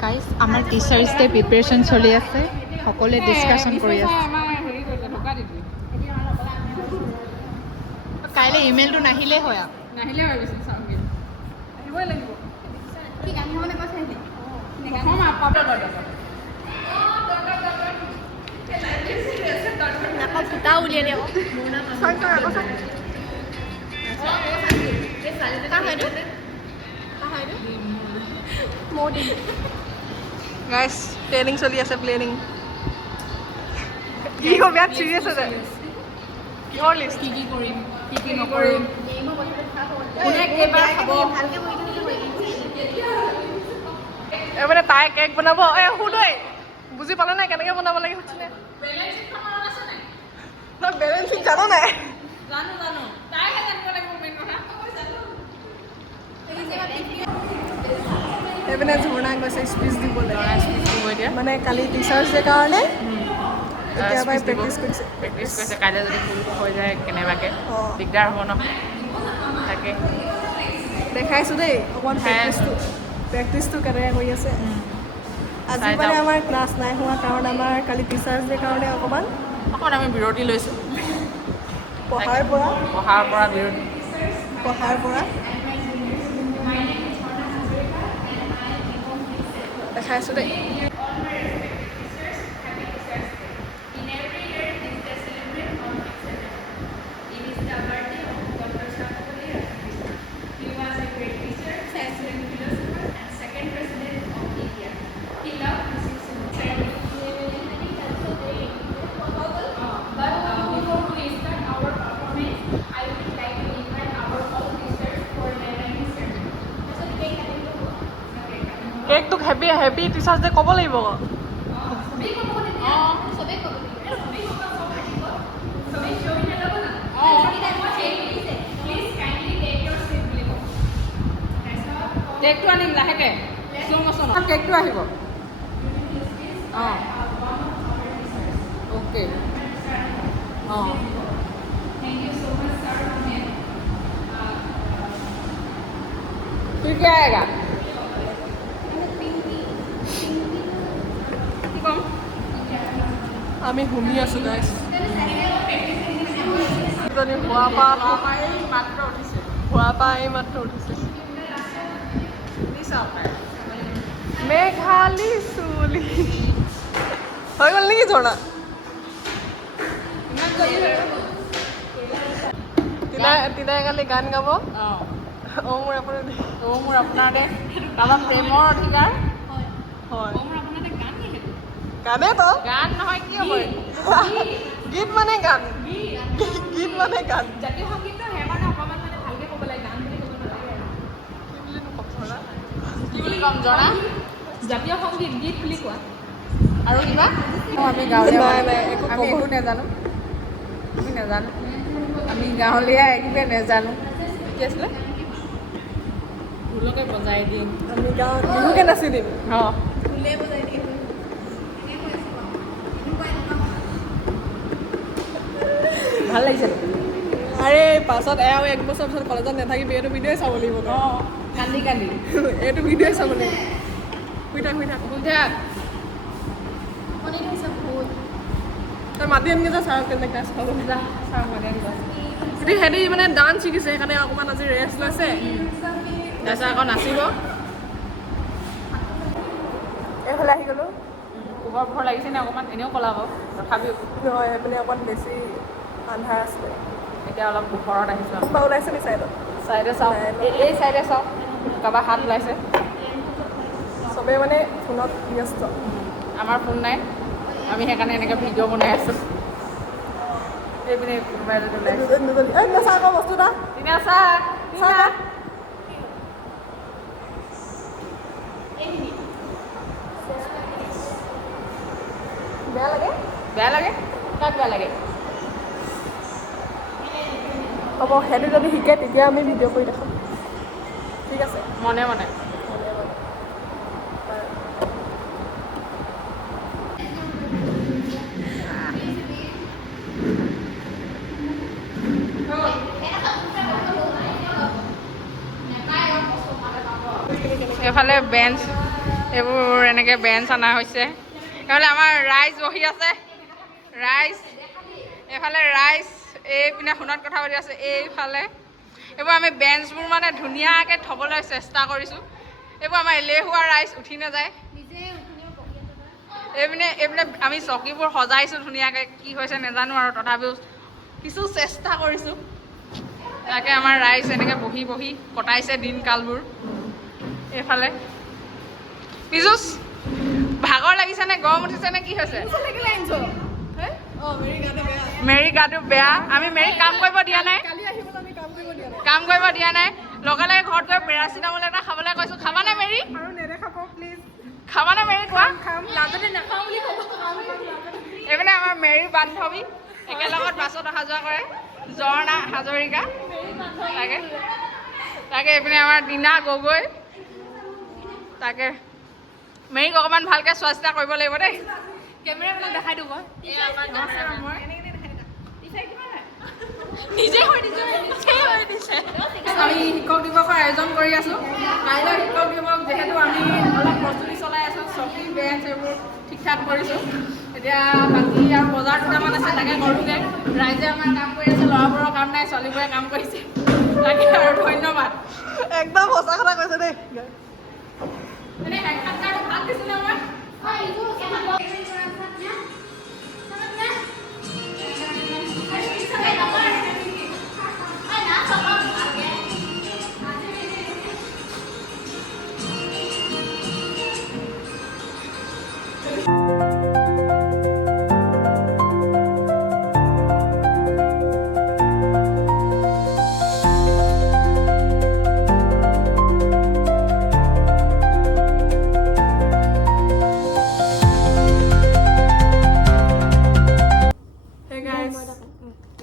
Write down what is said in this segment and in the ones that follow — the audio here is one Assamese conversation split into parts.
গাইজ আমাৰ টিচাৰ্ছ ডে প্ৰিপেৰেশ্যন চলি আছে সকলোৱে ডিছকাশ্যন কৰি আছে কাইলৈ ইমেইলটো নাহিলেই হয় আৰু নাহিলে হৈ গৈছে আহিবই লাগিব কি গান গাবলে কৈছে আকৌ ফুটা উলিয়াই দিয়ে গাইজ প্লেনিং চলি আছে প্লেনিং কি হ'ব ইয়াত চিৰিয়াছ আছে কিহৰ লিষ্ট কি কৰিম কি নকৰিম কোনে কেইবাৰ খাব মানে তাই কেক বনাব শুনৈ বুজি পালে নাই কেনেকৈ বনাব লাগে সুধিছিলে বেলেঞ্চিং জানো নাই জানো তাইহে জানিব লাগিব মেইন কথা এইপিনে ঝৰ্ণা গৈছে স্পীচ দিবলৈ মানে কালি টিচাৰ্ছ ডে কাৰণে এতিয়াবাই প্ৰেক্টিছ কৰিছে কাইলৈ যদি ভুল হৈ যায় কেনেবাকৈ দিগদাৰ হ'ব নহয় তাকে দেখাইছোঁ দেই অকণমান প্ৰেক্টিছটো কেনেকৈ কৰি আছে আজি মানে আমাৰ ক্লাছ নাই হোৱা কাৰণ আমাৰ কালি টিচাৰ্ছ ডে কাৰণে অকণমান আমি বিৰতি লৈছোঁ পঢ়াৰ পৰা বিৰতি দেখাইছোঁ দেই কেকটোক হেপী টিচাৰ্ছ ডে ক'ব লাগিব কেকটো আনিম লাহেকৈ কেকটো আহিব অ'কে फिर क्या आएगा আমি শুনি আছোঁ গাইছ মাত্ৰ উঠিছে মেঘালী চুলি হৈ গ'ল নেকি ঝৰ্ণা তিনাই কালি গান গাব মোৰ আপোনাৰ দে কাৰোবাৰ প্ৰেমৰ অধিকাৰ হয় গানে তো গান নহয় কি হ'ব গীত মানে গান জাতীয় সংগীতটো সেইকাৰণে অকণমান মানে ভালকৈ ক'ব লাগে গান বুলি ক'ব নালাগে কি বুলি ক'ম জনা জাতীয় সংগীত গীত বুলি কোৱা আৰু কিবা আমি গাঁৱলীয়া আমি একো নাজানো আমি গাঁৱলীয়া একোৱে নাজানো কি আছিলে ঢোলকে বজাই দিম আমি গাঁৱত বিহুকে নাচি দিম ভাল লাগিছে আৰে পাছত আৰু এক বছৰ পিছত কলেজত নাথাকিবি এইটো ভিডিঅ'ই চাব লাগিব কান্দি এইটো ভিডিঅ'ই চাব লাগিব শুই থাক তই মাতি আনগৈ যা ছাৰক তেনেকৈ চাব সিহঁতি মানে ডান্স শিকিছে সেইকাৰণে অকণমান আজি ৰেষ্ট লৈছে তাৰপিছত আকৌ নাচিব এইফালে আহি গ'লোঁ পোহৰ লাগিছে নে অকণমান এনেও ক'লা বাৰু তথাপিও নহয় সেইপিনে অকণমান বেছি আন্ধাৰ আছিলে এতিয়া অলপ পোহৰত আহিছোঁ কিবা ওলাইছে নি চাইডে চাওঁ এই চাইডে চাওঁ কাৰোবাৰ হাত ওলাইছে চবেই মানে ফোনত ব্যস্ত আমাৰ ফোন নাই আমি সেইকাৰণে এনেকৈ ভিডিঅ' বনাই আছোঁ এইপিনে কোনোবাই নাচা আকৌ বস্তু এটা বেয়া লাগে কাক বেয়া লাগে হ'ব সেইটো যদি শিকে তেতিয়া আমি ভিডিঅ' কৰি দেখাম ঠিক আছে মনে এফালে বেঞ্চ এইবোৰ এনেকৈ বেঞ্চ অনা হৈছে। এইফালে আমাৰ ৰাইজ বহি আছে, ৰাইজ এইফালে ৰাইজ এইপিনে ফোনত কথা পাতি আছে এইফালে। এইবোৰ আমি বেঞ্চবোৰ মানে ধুনীয়াকৈ থ'বলৈ চেষ্টা কৰিছোঁ। এইবোৰ আমাৰ এলেহুৱা ৰাইজ উঠি নাযায়। এইপিনে আমি চকীবোৰ সজাইছোঁ ধুনীয়াকৈ, কি হৈছে নাজানো আৰু তথাপিও কিছু চেষ্টা কৰিছোঁ। তাকে আমাৰ ৰাইজ এনেকৈ বহি বহি কটাইছে দিনকালবোৰ। এইফালে পিজুছ ভাগৰ লাগিছে নে গৰম উঠিছে নে কি হৈছে? মেৰী গাটো বেয়া। আমি মেৰীক কাম কৰিব দিয়া নাই, কাম কৰিব দিয়া নাই। লগে লগে ঘৰত গৈ পেৰাচিটামল এটা খাবলৈ কৈছোঁ। খাবানে মেৰী? খাবানে মেৰী? কোৱা। এইপিনে আমাৰ মেৰীৰ বান্ধৱী একেলগত বাছত অহা যোৱা কৰে, ঝৰ্ণা হাজৰিকা। তাকে এইপিনে আমাৰ দীনা গগৈ। তাকে মেৰীক অকণমান ভালকৈ চোৱা চিতা কৰিব লাগিব দেই। কেমেৰাবিলাক দেখাই দিব। আমি শিক্ষক দিৱসৰ আয়োজন কৰি আছোঁ। কাইলৈ শিক্ষক দিৱস যিহেতু আমি অলপ প্ৰস্তুতি চলাই আছোঁ, চকী বেঞ্চ এইবোৰ ঠিক ঠাক কৰিছোঁ। এতিয়া বাকী আৰু বজাৰ দুটামান আছে, তাকে কৰোঁগৈ। ৰাইজে আমাৰ কাম কৰি আছে, ল'ৰাবোৰৰ কাম নাই, ছোৱালীবোৰে কাম কৰিছে। তাকে আৰু ধন্যবাদ। একদম সঁচা কথা কৈছে দেই। ভাত দিছিলে মই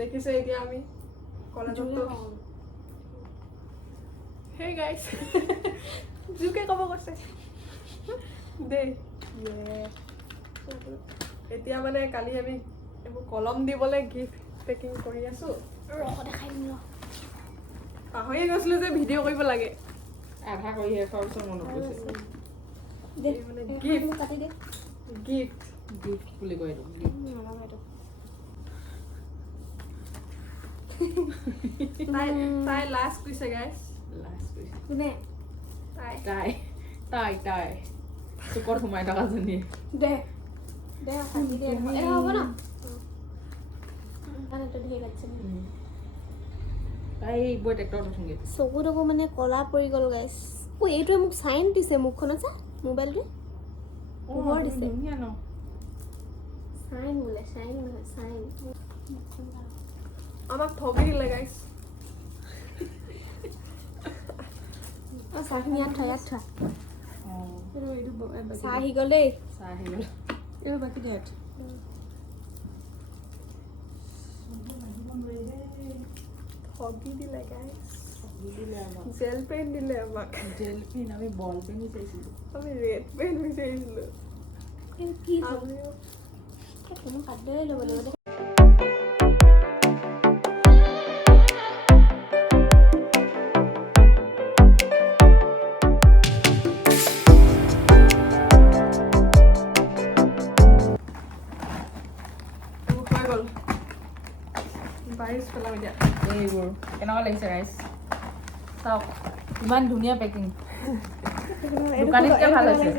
দেখিছে এতিয়া আমি কলেজত হেই গাইছ জোকে ক'ব কৈছে দেই। এতিয়া মানে কালি আমি এইবোৰ কলম দিবলৈ গিফ্ট পেকিং কৰি আছো। পাহৰিয়ে গৈছিলো যে ভিডিঅ' কৰিব লাগে। আধা কৰি শেষ হোৱাৰ পিছত মনত পৰিছে। গিফ্ট বুলি কয় এইটো। তাই লাষ্ট কৈছে গাইছ। কোনে? তাই চুকত সোমাই থকা জনী। দে হ'ব ন? চকু তকু মানে কলা পৰি গ'ল গাইছ। এইটোৱে মোক চাইন দিছে মুখখনত যে মোবাইলটোৱে পোহৰ দিছে। চাইন বোলে, চাইন নহয় চাইন। আমাক ঠগি দিলে গাইছ। চাহখিনি ইয়াত থোৱা চাহ আহি গ'ল দেই। এইবোৰ বাকী দে। ঠগি দিলে গাইছ। জেল পেন দিলে আমাক। জেল পেন, আমি বল পেন বিচাৰিছিলোঁ। আমি ৰেড পেন বিচাৰিছিলোঁ। কি কোনো কাৰ্ডেই ল'ব লাগিব দেই। এইবোৰ কেনেকুৱা লাগিছে ৰাইচ? চাওক ইমান ধুনীয়া পেকিং, দোকানীতকৈ ভাল হৈছে।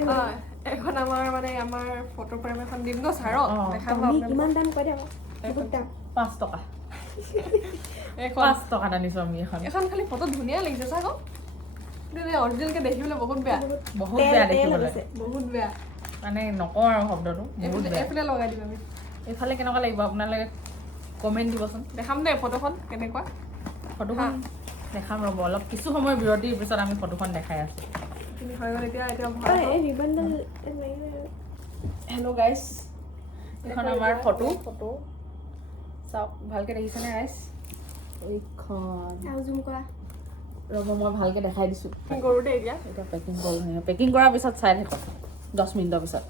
এখন আমাৰ মানে আমাৰ ফটো ফ্ৰেম এখন দিম ন ছাৰক, দেখাম। কিমান দাম কৈ দিয়া? 5 টকা। 5 টকাত আনিছোঁ আমি এখন। এখন খালি ফটো ধুনীয়া লাগিছে চাওক, কিন্তু অৰিজিনেলকৈ দেখিবলৈ বহুত বেয়া। বহুত বেয়া দেখিবলৈ, বহুত বেয়া মানে নকওঁ আৰু শব্দটো। এইফালে লগাই দিম আমি। এইফালে কেনেকুৱা লাগিব আপোনালোকে কমেণ্ট দিবচোন। দেখাম দেই ফটোখন কেনেকুৱা। ফটোখন দেখাম ৰ'ব, অলপ কিছু সময় বিৰতিৰ পিছত আমি ফটোখন দেখাই আছোঁ। হেল্ল' গাইছ, এইখন আমাৰ ফটো চাওক, ভালকৈ দেখিছেনে ৰাইজ? এইখন ৰ'ব মই ভালকৈ দেখাই দিছোঁ। কৰোঁ দেই এতিয়া পেকিং কৰোঁ। পেকিং কৰাৰ পিছত চাই থাকক 10 মিনিটৰ পিছত।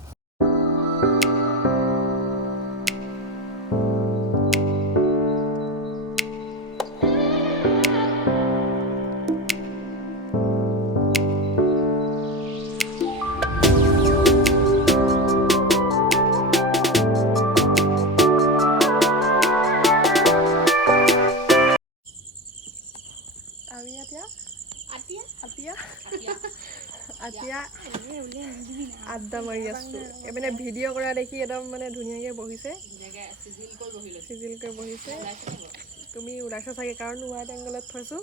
আতিয়া আড্ডা মাৰি আছোঁ মানে ভিডিঅ' কৰা দেখি একদম মানে ধুনীয়াকৈ বহিছে চিজিলকৈ বহিছে তুমি ওলাইছা চাগে কাৰণ ৱাইড এংগলত থৈছোঁ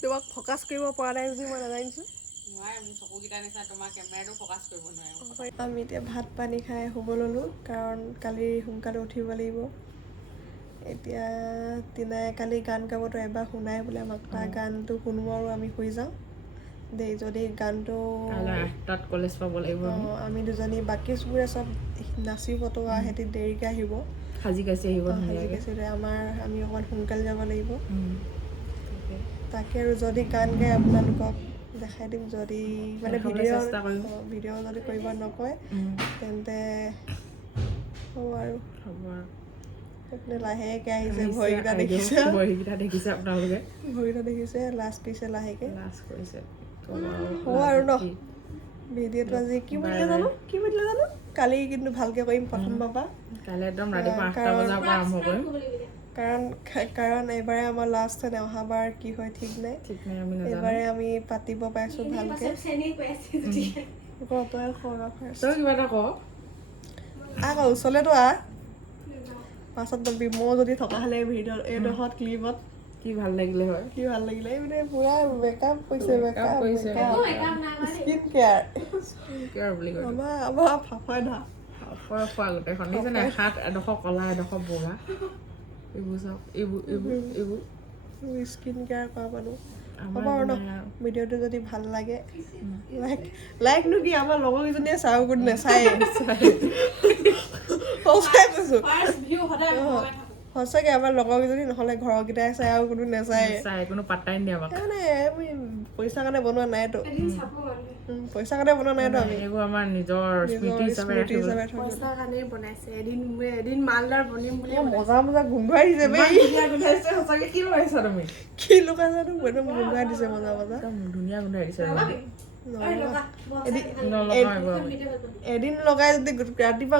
তোমাক ফ'কাছ কৰিব পৰা নাই বুলি মই নাজানিছোঁ আমি এতিয়া ভাত পানী খাই শুব ল'লোঁ কাৰণ কালি সোনকালে উঠিব লাগিব এতিয়া তিনাই কালি গান গাবতো এবাৰ শুনাই বোলে আমাক তাৰ গানটো শুনো আৰু আমি শুই যাওঁ দেই যদি গানটো তাত কলেজ পাব লাগিব আমি দুজনী বাকীবোৰে চব নাচিবতো সিহঁতি দেৰিকৈ আহিব সাজি কাচি আহিব আমাৰ আমি অকণমান সোনকালে যাব লাগিব তাকে আৰু যদি গান গাই আপোনালোকক দেখাই দিম যদি মানে ভিডিঅ' যদি কৰিব নকয় তেন্তে হ'ব আৰু লাহেকৈ আহিছে ভৰিকেইটা দেখিছে আপোনালোকে ভৰিকেইটা দেখিছে লাষ্ট পিছে লাহেকৈ কৰিছে হ'ব আৰু ন ভিডিঅ'টো আজি কি বুলিলে জানো কালি কিন্তু ভালকৈ কৰিম প্ৰথমবাৰ পৰা কাইলৈ একদম ৰাতিপুৱা 8টা বজাৰ পৰা আৰম্ভ কৰিম কাৰণ এইবাৰে আমাৰ লাষ্ট হয় অহাবাৰ কি হয় ঠিক নাই এইবাৰে আমি পাতিব পাইছোঁ ভালকৈ কিবা এটা ক আকৌ ওচৰলৈতো পাছত গ'বি মই যদি থকা হ'লে ভিডিঅ' এইডোখৰত ক্লিপত কি ভাল লাগিলে হয় এই মানে পুৰা মেকআপ কৰিছে স্কিন কেয়াৰ বুলি কয় আমাৰ ফাফাই ধা খোৱা গোটেইখন দেখিছেনে হাত এডোখৰ কলা এডোখৰ বগা এইবোৰ চাওক এইবোৰ স্কিন কেয়াৰ কৰা মানুহ হ'ব আৰু ন ভিডিঅ'টো যদি ভাল লাগে লাইকনো কি আমাৰ লগৰকেইজনীয়ে চাওঁ কোনো নাচায় সঁচাই কৈছোঁ সঁচাকৈ আমাৰ লগৰকেইজনী নহ'লে ঘৰৰকেইটাই চাই আৰু কোনো নাচায় কোনো পাত্তাই নিদিয়ে মানে আমি পইচাৰ কাৰণে বনোৱা নাইতো পইচাৰ কাৰণে বনোৱা নাইতো আমি এইবোৰ আমাৰ নিজৰ স্মৃতি হিচাপে পইচাৰ কাৰণেই বনাইছে এদিন মালদাৰ বনিম বুলি মজা গোন্ধোৱাই দিছে সঁচাকৈ কি লগাইছা তুমি কি লগাইছা একদম গোন্ধোৱাই দিছে মজা ধুনীয়া গোন্ধাই দিছে এদিন লগাই যদি ৰাতিপুৱা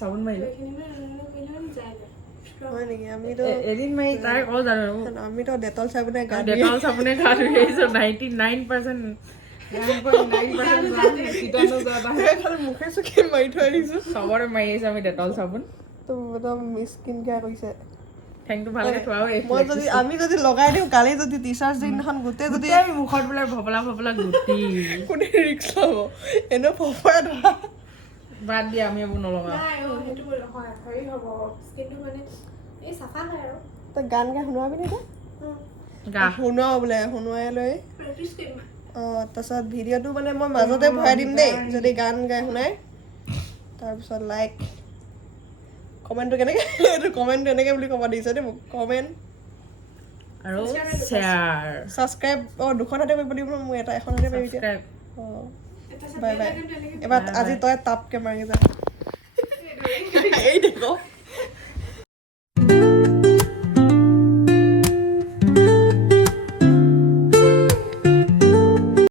চাবোন মাৰিলে হয় নেকি আমিতো এদিন মাৰি তাই কওঁ জানো আমিতো ডেটল চাবোনে গা ধুই আহিছোঁ 99% মুখে চুখে মাৰি থৈ আহিছোঁ চবৰে মাৰি আহিছোঁ আমি ডেটল চাবোন একদম স্কিন কেয়াৰ কৰিছে ঠেংটো ভালকৈ থোৱাও আমি যদি লগাই দিওঁ কালি যদি টিচাৰ্ছ দিনাখন গোটেই যদি মুখত বোলে ভপলা গুটি কোনে ৰিক্স ল'ব এনেও ফফাই ধৰা বাদ দিয়া আমি এইবোৰ নলগাওঁ তই গান গাই শুনোৱাবি নে শুনোৱাও বোলে শুনোৱাই লৈ তাৰপিছত ভিডিঅ'টো মানে মই মাজতে ভৰাই দিম দেই যদি গান গাই শুনাই তাৰপিছত লাইক কমেণ্টটো কেনেকৈ এইটো কমেণ্টটো এনেকৈ বুলি ক'ব দিছে দেই মোক কমেণ্ট আৰু শ্বেয়াৰ ছাবস্ক্ৰাইব দুখন হাতে কৰিব দিব মোৰ এখন হাতে পাৰিবি এতিয়া বাই বাই এবাৰ আজি তই তাপকৈ মাৰি যা এই দেখো